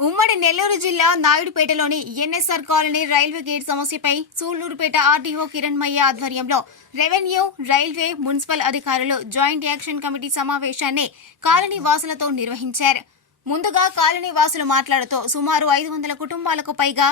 ఉమ్మడి నెల్లూరు జిల్లా నాయుడుపేటలోని ఎన్ఎస్ఆర్ కాలనీ రైల్వే గేట్ సమస్యపై సూళ్ళూరుపేట ఆర్డీఓ కిరణ్మయ్య ఆధ్వర్యంలో రెవెన్యూ రైల్వే మున్సిపల్ అధికారులు జాయింట్ యాక్షన్ కమిటీ సమావేశాన్ని కాలనీ వాసులతో నిర్వహించారు. ముందుగా కాలనీ వాసులు మాట్లాడుతూ సుమారు ఐదు వందల కుటుంబాలకు పైగా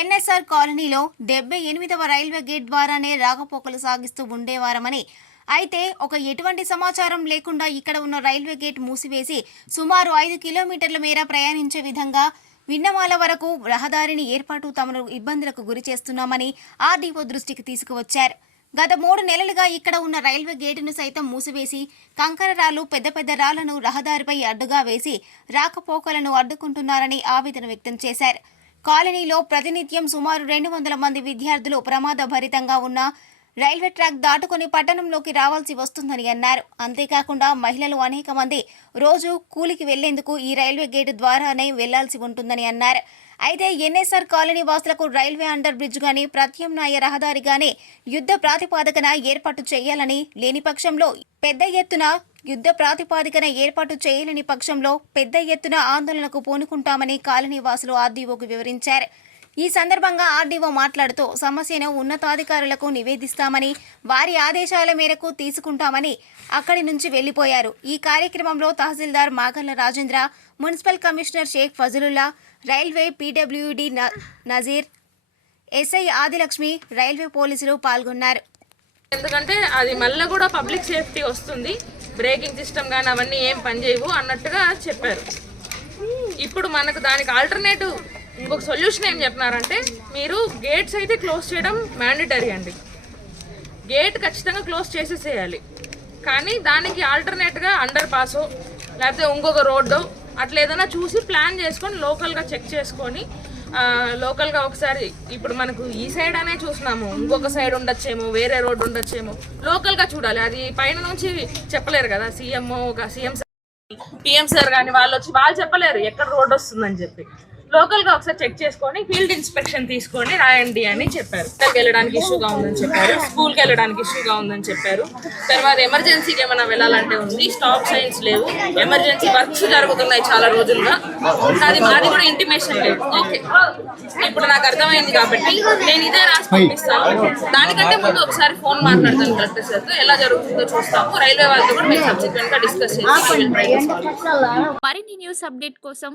ఎన్ఎస్ఆర్ కాలనీలో డెబ్బై ఎనిమిదవ రైల్వే గేట్ ద్వారానే రాకపోకలు సాగిస్తూ ఉండేవారమని. అయితే ఒక ఎటువంటి సమాచారం లేకుండా ఇక్కడ ఉన్న రైల్వే గేట్ మూసివేసి సుమారు ఐదు కిలోమీటర్ల మేర ప్రయాణించే విధంగా విన్నమాల వరకు రహదారిని ఏర్పాటు తమను ఇబ్బందులకు గురి చేస్తున్నామని ఆర్డీఓ దృష్టికి తీసుకువచ్చారు. గత మూడు నెలలుగా ఇక్కడ ఉన్న రైల్వే గేటును సైతం మూసివేసి కంకర రాళ్ళు పెద్ద పెద్ద రాళ్ళను రహదారిపై అడ్డుగా వేసి రాకపోకలను అడ్డుకుంటున్నారని ఆవేదన వ్యక్తం చేశారు. కాలనీలో ప్రతినిత్యం సుమారు రెండు వందల మంది విద్యార్థులు ప్రమాదభరితంగా ఉన్న రైల్వే ట్రాక్ దాటుకుని పట్టణంలోకి రావాల్సి వస్తుందని అన్నారు. అంతేకాకుండా మహిళలు అనేక మంది రోజు కూలికి వెళ్ళేందుకు ఈ రైల్వే గేటు ద్వారానే వెళ్ళాల్సి ఉంటుందని అన్నారు. అయితే ఎన్ఎస్ఆర్ కాలనీ వాసులకు రైల్వే అండర్ బ్రిడ్జ్ గాని ప్రత్యామ్నాయ రహదారి గాని యుద్ధ ప్రాతిపాదికన ఏర్పాటు చేయాలని లేని పక్షంలో పెద్ద ఎత్తున యుద్ధ ప్రాతిపాదికన ఏర్పాటు చేయలేని పక్షంలో పెద్ద ఎత్తున ఆందోళనకు పూనుకుంటామని కాలనీ వాసులు ఆర్డీఓకు వివరించారు. ఈ సందర్భంగా ఆర్డీఓ మాట్లాడుతూ సమస్యను ఉన్నతాధికారులకు నివేదిస్తామని వారి ఆదేశాల మేరకు తీసుకుంటామని అక్కడి నుంచి వెళ్ళిపోయారు ఈ కార్యక్రమంలో tahsildar Magarla Rajendra municipal commissioner Sheikh Fazalullah railway PWD Nazeer SI Adilakshmi railway పోలీసులు పాల్గొన్నారు. ఎందుకంటే అది మళ్ళీ కూడా పబ్లిక్ సేఫ్టీ వస్తుంది. బ్రేకింగ్ సిస్టమ్ కానీ అవన్నీ ఏం పనిచేయవు అన్నట్టుగా చెప్పారు. ఇప్పుడు మనకు దానికి ఆల్టర్నేటివ్ ఇంకొక సొల్యూషన్ ఏం చెప్పినారంటే మీరు గేట్స్ అయితే క్లోజ్ చేయడం మ్యాండేటరీ అండి. గేట్ ఖచ్చితంగా క్లోజ్ చేసేసేయాలి. కానీ దానికి ఆల్టర్నేట్గా అండర్ పాసో లేకపోతే ఇంకొక రోడ్డు అట్లా ఏదైనా చూసి ప్లాన్ చేసుకొని లోకల్గా చెక్ చేసుకొని లోకల్గా ఒకసారి ఇప్పుడు మనకు ఈ సైడ్ అనే చూసినాము ఇంకొక సైడ్ ఉండొచ్చేమో వేరే రోడ్డు ఉండొచ్చేమో లోకల్గా చూడాలి. అది పైన నుంచి చెప్పలేరు కదా సీఎం ఒక సీఎం పిఎం సార్ కానీ వాళ్ళు వచ్చి వాళ్ళు చెప్పలేరు ఎక్కడ రోడ్ వస్తుందని చెప్పి. లోకల్గా ఒకసారి చెక్ చేసుకొని ఫీల్డ్ ఇన్స్పెక్షన్ తీసుకొని రాయండి అని చెప్పారు. ఇక్కడికి వెళ్ళడానికి ఇష్యూగా ఉందని చెప్పారు. స్కూల్కి వెళ్ళడానికి ఇష్యూగా ఉందని చెప్పారు. తర్వాత ఎమర్జెన్సీకి ఏమైనా వెళ్ళాలంటే ఉంది. స్టాప్ సైన్స్ లేవు. ఎమర్జెన్సీ వర్క్స్ జరుగుతున్నాయి చాలా రోజులుగా. అది అది కూడా ఇంటిమేషన్ లేదు. ఓకే ఇప్పుడు నాకు అర్థమైంది కాబట్టి నేను ఇదే రాసి పంపిస్తాను. దానికంటే ముందు ఒకసారి ఫోన్ మాట్లాడతాను కలెక్టర్ సార్తో ఎలా జరుగుతుందో చూస్తాము. రైల్వే వాళ్ళతో కూడా మేము సబ్సిక్వెంట్గా డిస్కస్ చేసి మరిన్ని న్యూస్ అప్డేట్ కోసం